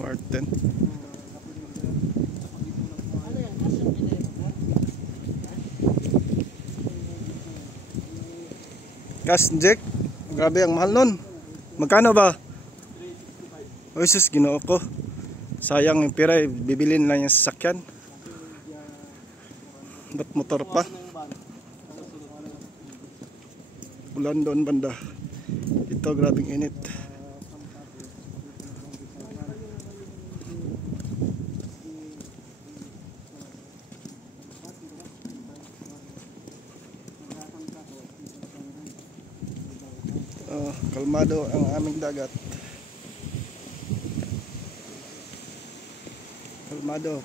Martin. Gas, Jack. Grabe ang mahal nun. Magkano ba? Oy, sus, ginoo ko. Sayang yung pera, bibilin lang yung sasakyan. Ba't motor pa? Ulan doon banda. Ito, grabing init. Kalmado ang aming dagat. Kalmado.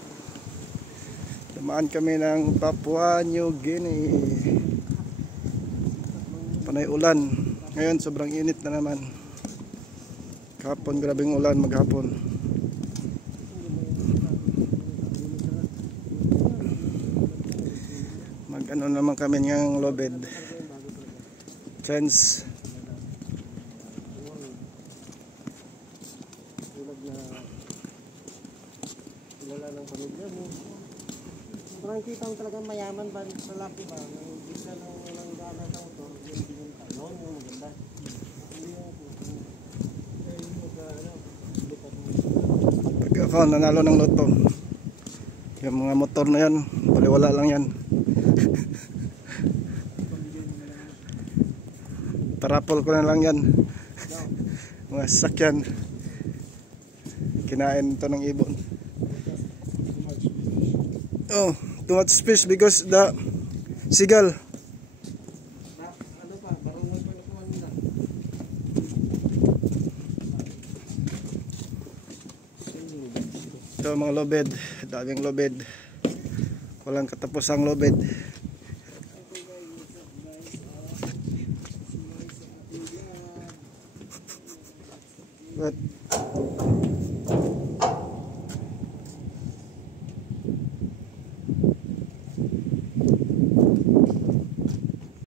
Dumaan kami ng Papua New Guinea. Panay ulan. Ngayon sobrang init na naman. Kahapon grabing ulan maghapon. Mag-ano naman kami ng lobed. Chance. Kilala ng pamilya mo. Parang kita mo talagang mayaman ba sa laki ba? Bigla ng walang gana sa motor, yung binunta. Yun, yung maganda. Pag ako nanalo ng loto, yung mga motor na yan, baliwala lang yan. Parapol ko na lang yan. Mga sasakyan. Kinain ito ng ibon. Oh, too much space because the seagull. Ano pa, marunong pa nakuha nila. Ito mga lobed, daming lobed. Walang katapusang lobed. But